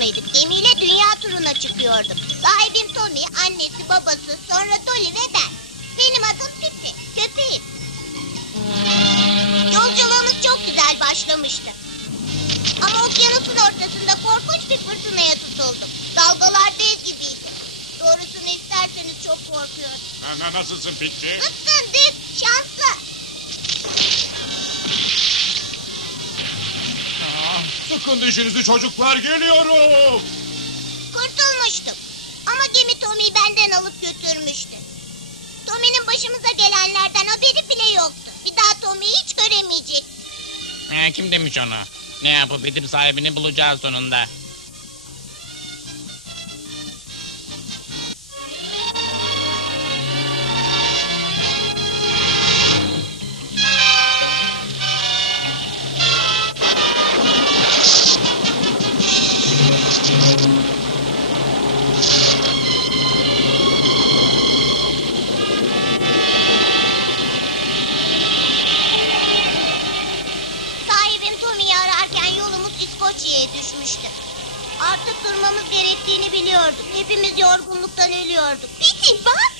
heyecanlıydık. Gemiyle dünya turuna çıkıyorduk. Sahibim Tommy, annesi, babası, sonra Dolly ve ben. Benim adım Pipi, köpeğim. Yolculuğumuz çok güzel başlamıştı. Ama okyanusun ortasında korkunç bir fırtınaya tutuldum. Dalgalar dev gibiydi. Doğrusunu isterseniz çok korkuyorum. Na, na, nasılsın Pitçi? Tuttun Dük, şanslı. Sıkın dişinizi çocuklar geliyorum. Kurtulmuştum. Ama gemi Tommy'yi benden alıp götürmüştü. Tommy'nin başımıza gelenlerden haberi bile yoktu. Bir daha Tommy'yi hiç göremeyecek. Ha, kim demiş onu? Ne yapıp edip sahibini bulacağız sonunda. Artık durmamız gerektiğini biliyorduk. Hepimiz yorgunluktan ölüyorduk. Piti bak!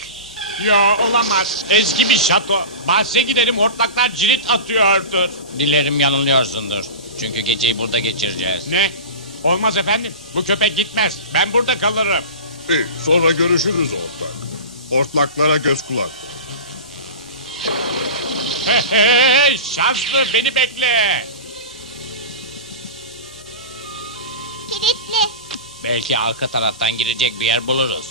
Ya olamaz. Eski bir şato. Bahse gidelim hortlaklar cirit atıyordur. Dilerim yanılıyorsundur. Çünkü geceyi burada geçireceğiz. Ne? Olmaz efendim. Bu köpek gitmez. Ben burada kalırım. İyi, sonra görüşürüz ortak. Ortlaklara göz kulak. Hey, hey, şanslı beni bekle. Belki arka taraftan girecek bir yer buluruz.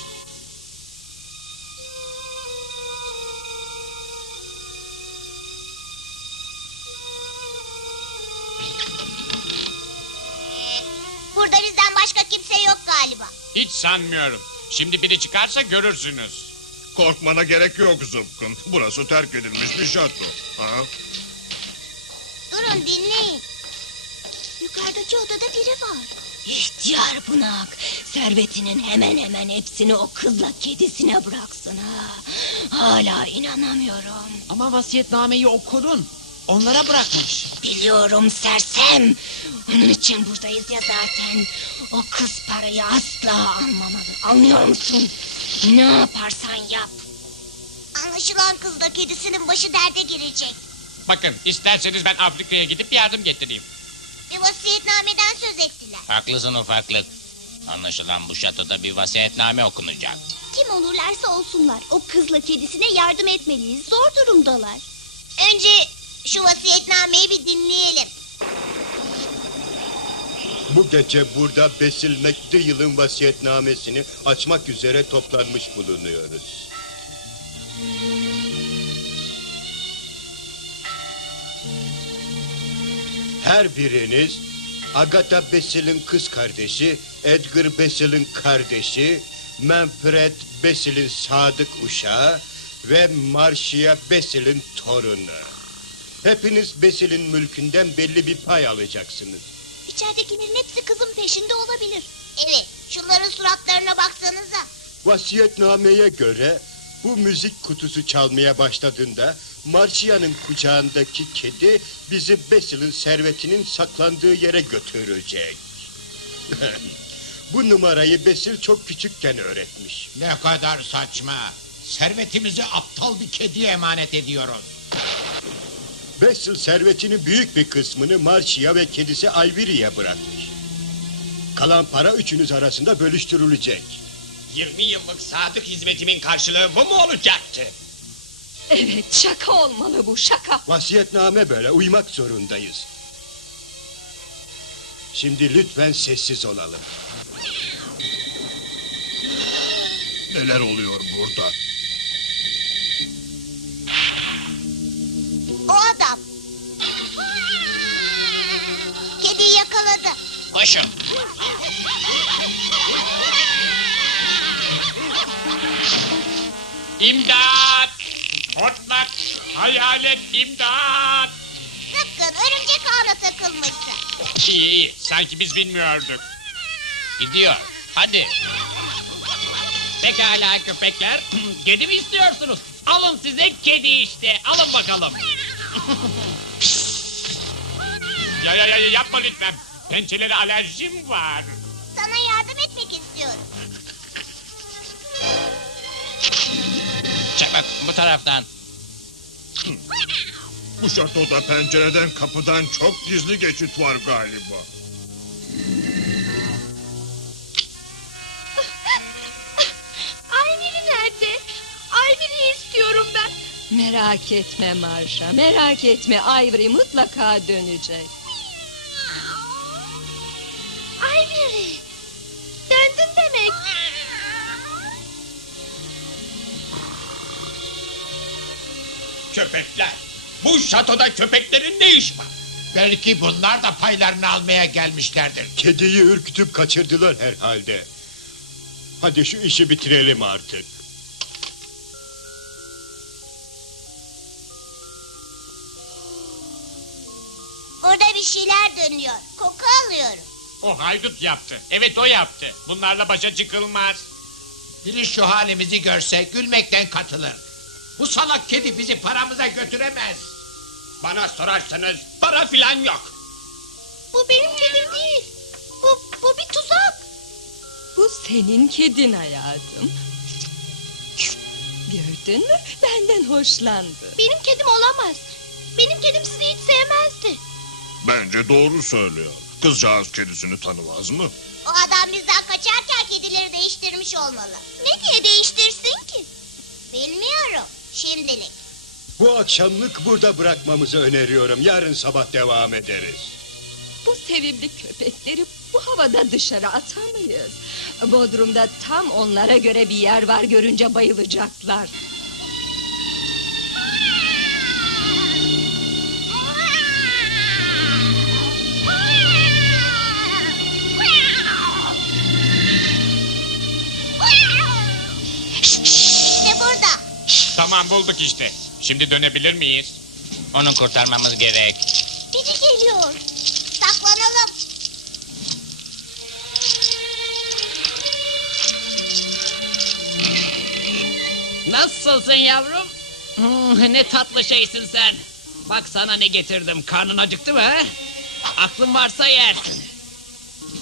Burada bizden başka kimse yok galiba. Hiç sanmıyorum. Şimdi biri çıkarsa görürsünüz. Korkmana gerek yok zıpkın. Burası terk edilmiş bir şato. Ha? Durun dinleyin. Yukarıdaki odada biri var. İhtiyar bunak. Servetinin hemen hemen hepsini o kızla kedisine bıraksın ha. Hala inanamıyorum. Ama vasiyetnameyi okudun. Onlara bırakmış. Biliyorum sersem. Onun için buradayız ya zaten. O kız parayı asla almamalı. Anlıyor musun? Ne yaparsan yap. Anlaşılan kızla kedisinin başı derde girecek. Bakın isterseniz ben Afrika'ya gidip yardım getireyim. Bir vasiyetnameden söz ettiler. Haklısın ufaklık. Anlaşılan bu şatoda bir vasiyetname okunacak. Kim olurlarsa olsunlar o kızla kedisine yardım etmeliyiz. Zor durumdalar. Önce şu vasiyetnameyi bir dinleyelim. Bu gece burada Besil McDeal'ın vasiyetnamesini açmak üzere toplanmış bulunuyoruz. Her biriniz Agatha Besil'in kız kardeşi, Edgar Besil'in kardeşi, Manfred Besil'in sadık uşağı ve Marcia Besil'in torunu. Hepiniz Besil'in mülkünden belli bir pay alacaksınız. İçeridekilerin hepsi kızın peşinde olabilir. Evet, şunların suratlarına baksanıza. Vasiyetnameye göre bu müzik kutusu çalmaya başladığında Marcia'nın kucağındaki kedi bizi Basil'in servetinin saklandığı yere götürecek. bu numarayı Basil çok küçükken öğretmiş. Ne kadar saçma. Servetimizi aptal bir kediye emanet ediyoruz. Basil servetinin büyük bir kısmını Marcia ve kedisi Ivory'e bırakmış. Kalan para üçünüz arasında bölüştürülecek. 20 yıllık sadık hizmetimin karşılığı bu mu olacaktı? Evet şaka olmalı bu şaka. Vasiyetname böyle uymak zorundayız. Şimdi lütfen sessiz olalım. Neler oluyor burada? O adam. Kediyi yakaladı. Koşun. İmdat! Hortlak! Hayalet imdat! Sıkkın örümcek ağına takılmışsın. İyi iyi. Sanki biz bilmiyorduk. Gidiyor. Hadi. Pekala köpekler. Kedi mi istiyorsunuz? Alın size kedi işte. Alın bakalım. Ya ya ya yapma lütfen. Pençelere alerjim var. sana yardım etmek istiyorum. Çabuk bu taraftan. Bu şatoda pencereden kapıdan çok gizli geçit var galiba. Ayviri nerede? Ayviri'yi istiyorum ben. Merak etme Marşa, merak etme. Ivory mutlaka dönecek. Ayviri. Köpekler. Bu şatoda köpeklerin ne işi var? Belki bunlar da paylarını almaya gelmişlerdir. Kediyi ürkütüp kaçırdılar herhalde. Hadi şu işi bitirelim artık. Burada bir şeyler dönüyor. Koku alıyorum. O haydut yaptı. Evet o yaptı. Bunlarla başa çıkılmaz. Biri şu halimizi görse gülmekten katılır. Bu salak kedi bizi paramıza götüremez. Bana sorarsanız para filan yok. Bu benim kedim değil. Bu, bu bir tuzak. Bu senin kedin hayatım. Gördün mü? Benden hoşlandı. Benim kedim olamaz. Benim kedim sizi hiç sevmezdi. Bence doğru söylüyor. Kızcağız kedisini tanımaz mı? O adam bizden kaçarken kedileri değiştirmiş olmalı. Ne diye değiştirsin ki? Bilmiyorum. Şimdilik. Bu akşamlık burada bırakmamızı öneriyorum. Yarın sabah devam ederiz. Bu sevimli köpekleri bu havada dışarı atamayız. Bodrum'da tam onlara göre bir yer var görünce bayılacaklar. Tamam bulduk işte. Şimdi dönebilir miyiz? Onu kurtarmamız gerek. Biri geliyor. Saklanalım. Nasılsın yavrum? Hmm, ne tatlı şeysin sen. Bak sana ne getirdim. Karnın acıktı mı? he? Aklın varsa yersin.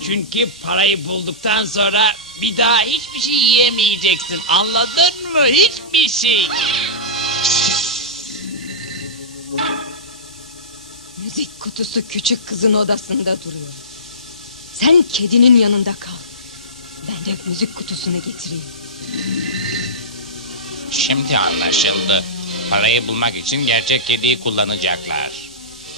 Çünkü parayı bulduktan sonra bir daha hiçbir şey yiyemeyeceksin. Anladın mı? Hiçbir şey. Müzik kutusu küçük kızın odasında duruyor. Sen kedinin yanında kal. Ben de müzik kutusunu getireyim. Şimdi anlaşıldı. Parayı bulmak için gerçek kediyi kullanacaklar.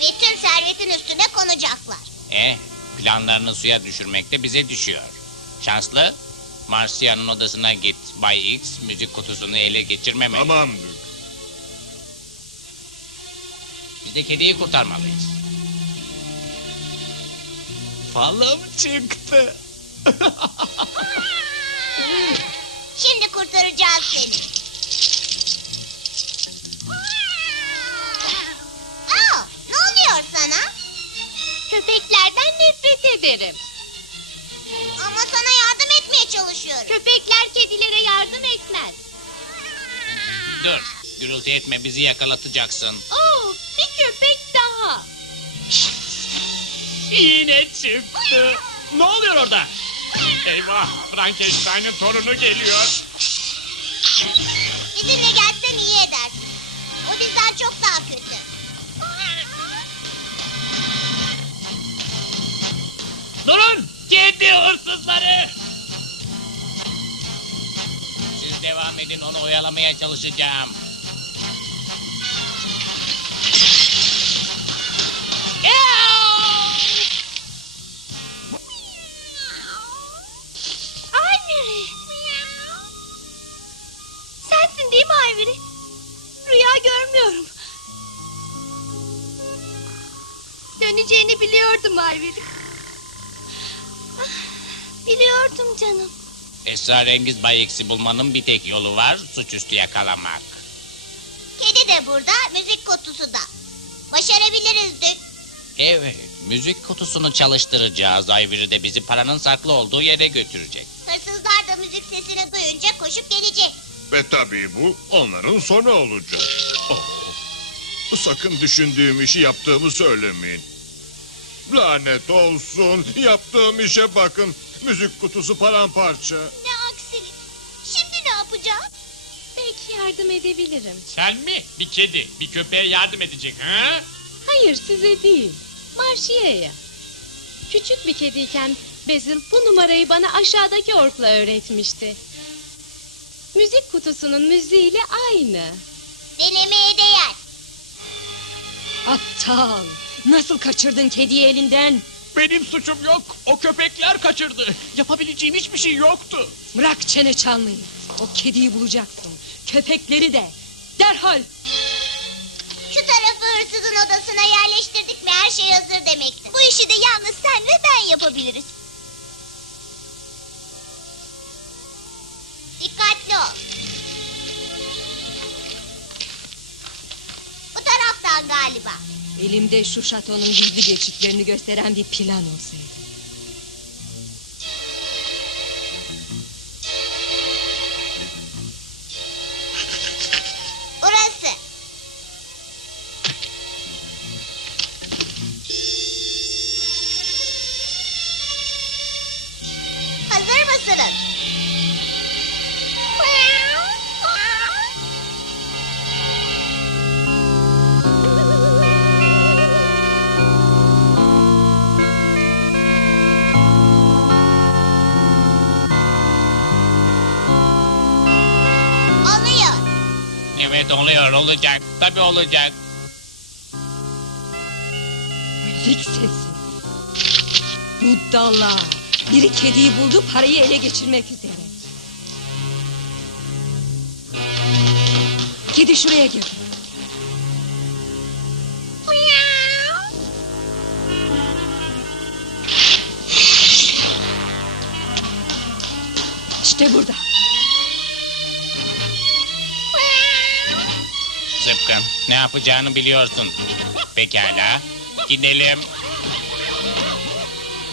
Ve tüm servetin üstüne konacaklar. E, planlarını suya düşürmek de bize düşüyor. Şanslı, Marsia'nın odasına git. Bay X müzik kutusunu ele geçirmemeli. Tamam büyük. Biz de kediyi kurtarmalıyız. Falım çıktı. Şimdi kurtaracağız seni. Aa, ne oluyor sana? Köpeklerden nefret ederim. Etmeye çalışıyorum. Köpekler kedilere yardım etmez. Dur, gürültü etme bizi yakalatacaksın. Oo, bir köpek daha. Yine çıktı. Ne oluyor orada? Eyvah Frankenstein'ın torunu geliyor. Bizimle gelsen iyi edersin. O bizden çok daha kötü. Durun! Kedi hırsızları! Devam edin onu oyalamaya çalışacağım. Ivory. Sensin değil mi Ivory? Rüya görmüyorum. Döneceğini biliyordum Ivory. Ah, Biliyordum canım. Esrarengiz Bay X'i bulmanın bir tek yolu var, suçüstü yakalamak. Kedi de burada, müzik kutusu da. Başarabiliriz Dük. Evet, müzik kutusunu çalıştıracağız. Ivory de bizi paranın saklı olduğu yere götürecek. Hırsızlar da müzik sesini duyunca koşup gelecek. Ve tabii bu onların sonu olacak. Oh. Sakın düşündüğüm işi yaptığımı söylemeyin. Lanet olsun. Yaptığım işe bakın. Müzik kutusu paramparça. Yardım edebilirim. Sen mi? Bir kedi, bir köpeğe yardım edecek ha? Hayır size değil. Marşiye'ye. Küçük bir kediyken Basil bu numarayı bana aşağıdaki orkla öğretmişti. Müzik kutusunun müziğiyle aynı. Denemeye değer. Aptal. Nasıl kaçırdın kediyi elinden? Benim suçum yok. O köpekler kaçırdı. Yapabileceğim hiçbir şey yoktu. Bırak çene çalmayı. O kediyi bulacaksın. Köpekleri de. Derhal. Şu tarafı hırsızın odasına yerleştirdik mi her şey hazır demektir. Bu işi de yalnız sen ve ben yapabiliriz. Dikkatli ol. Bu taraftan galiba. Elimde şu şatonun gizli geçitlerini gösteren bir plan olsaydı. Evet oluyor olacak. Tabii olacak. Müzik sesi. Budala. Biri kediyi buldu parayı ele geçirmek üzere. Kedi şuraya gir. İşte burada. Zıpkın ne yapacağını biliyorsun. Pekala. Gidelim.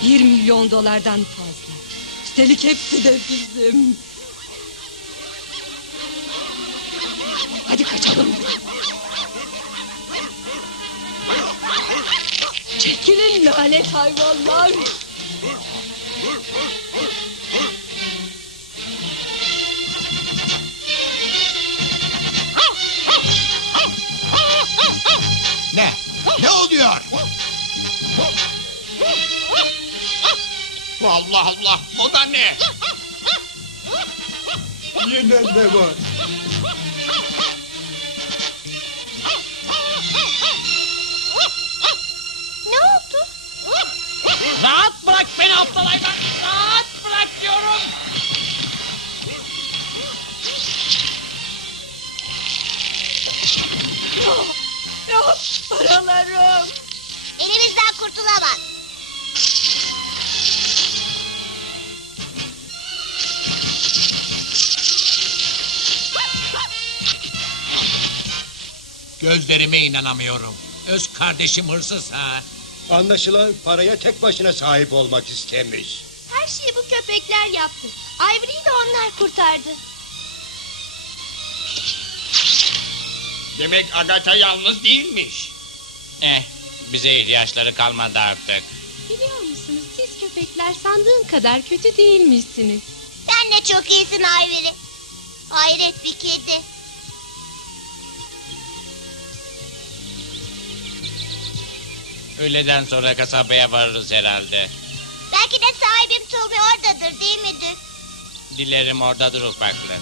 Bir milyon dolardan fazla. Üstelik hepsi de bizim. Hadi kaçalım. Çekilin lanet hayvanlar. Ne? Ne oluyor? Allah Allah, o da ne? Yine ne var? Ne oldu? Rahat bırak beni aptal hayvan. Rahat bırak diyorum. Yok paralarım. Elimizden kurtulamaz. Gözlerime inanamıyorum. Öz kardeşim hırsız ha. Anlaşılan paraya tek başına sahip olmak istemiş. Her şeyi bu köpekler yaptı. Ivory'yi de onlar kurtardı. Demek Agatha yalnız değilmiş. Eh bize ihtiyaçları kalmadı artık. Biliyor musunuz siz köpekler sandığın kadar kötü değilmişsiniz. Sen de çok iyisin Ivory. Hayret bir kedi. Öğleden sonra kasabaya varırız herhalde. Belki de sahibim Tommy oradadır değil midir? Dilerim oradadır ufaklık.